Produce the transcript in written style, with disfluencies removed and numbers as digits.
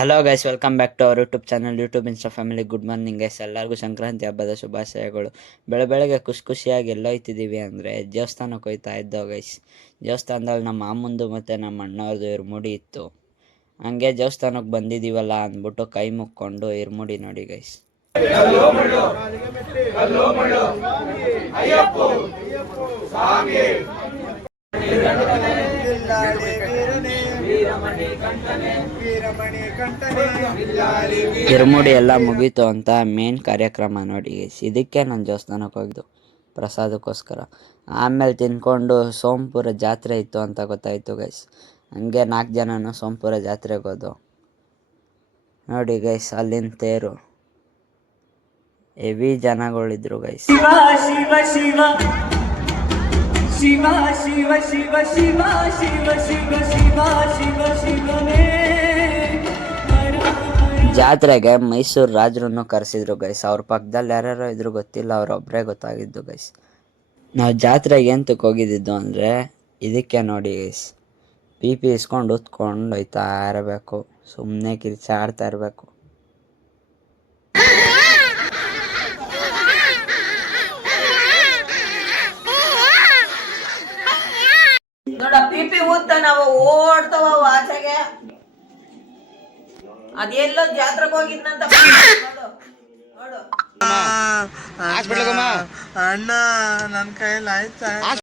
Hello guys, welcome back to our YouTube channel YouTube insta family. Good morning guys, ಎಲ್ಲರಿಗೂ ಸಂಕ್ರಾಂತಿ ಹಬ್ಬದ ಶುಭಾಶಯಗಳು. ಬೆಳಗ್ಗೆ ಖುಷಿಯಾಗಿ ಎಲ್ಲ ಹೋಯ್ತಿದ್ದೀವಿ ಅಂದರೆ ದೇವಸ್ಥಾನಕ್ಕೆ ಹೋಯ್ತಾ ಇದ್ದೋ ಗೈಸ್. ದೇವಸ್ಥಾನದಲ್ಲಿ ನಮ್ಮ ಮಾಮಂದು ಮತ್ತು ನಮ್ಮ ಅಣ್ಣವ್ರದ್ದು ಇರ್ಮುಡಿ ಇತ್ತು. ಹಂಗೆ ದೇವಸ್ಥಾನಕ್ಕೆ ಬಂದಿದ್ದೀವಲ್ಲ ಅಂದ್ಬಿಟ್ಟು ಕೈ ಮುಕ್ಕೊಂಡು ಇರ್ಮುಡಿ ನೋಡಿ ಗೈಸ್. ಇರ್ಮುಡಿ ಎಲ್ಲ ಮುಗೀತು ಅಂತ ಮೇನ್ ಕಾರ್ಯಕ್ರಮ ನೋಡಿ ಗೈಸ್. ಇದಕ್ಕೆ ನಾನು ದೇವಸ್ಥಾನಕ್ಕೆ ಹೋಗಿದ್ದು ಪ್ರಸಾದಕ್ಕೋಸ್ಕರ. ಆಮೇಲೆ ತಿನ್ಕೊಂಡು ಸೋಂಪುರ ಜಾತ್ರೆ ಇತ್ತು ಅಂತ ಗೊತ್ತಾಯಿತು ಗೈಸ್. ಹಂಗೆ 4 ಜನನು ಸೋಂಪುರ ಜಾತ್ರೆಗೆ ಹೋದು ನೋಡಿ ಗೈಸ್. ಅಲ್ಲಿನ ತೇರು ಹೆವಿ ಜನಗಳಿದ್ರು ಗೈಸ್. ಜಾತ್ರೆಗೆ ಮೈಸೂರು ರಾಜರನ್ನು ಕರೆಸಿದ್ರು ಗೈಸ್. ಅವ್ರ ಪಕ್ಕದಲ್ಲಿ ಯಾರ್ಯಾರೋ ಇದ್ರು ಗೊತ್ತಿಲ್ಲ, ಅವ್ರೊಬ್ಬರೇ ಗೊತ್ತಾಗಿದ್ದು ಗೈಸ್. ನಾವು ಜಾತ್ರೆಗೆ ಎಂತಕ್ಕೆ ಹೋಗಿದ್ದು ಅಂದರೆ ಇದಕ್ಕೆ ನೋಡಿ ಗೈಸ್. ಪಿ ಇಸ್ಕೊಂಡು ಉತ್ಕೊಂಡು ಹೋಯ್ತಾ ಇರಬೇಕು, ಸುಮ್ಮನೆ ಕಿರ್ಚಾಡ್ತಾ ಇರಬೇಕು. ನೋಡ ಪಿಪಿ ಊದ್ತ ನಾವು ಓಡ್ತಾವ ಆಚೆಗೆ. ಅದೆಲ್ಲೋ ಜಾತ್ರೆಗೆ ಹೋಗಿದ್ನಂತ ನೋಡು. ಅಣ್ಣ ನನ್ನ ಕೈಯಲ್ಲಿ ಆಯ್ತಾ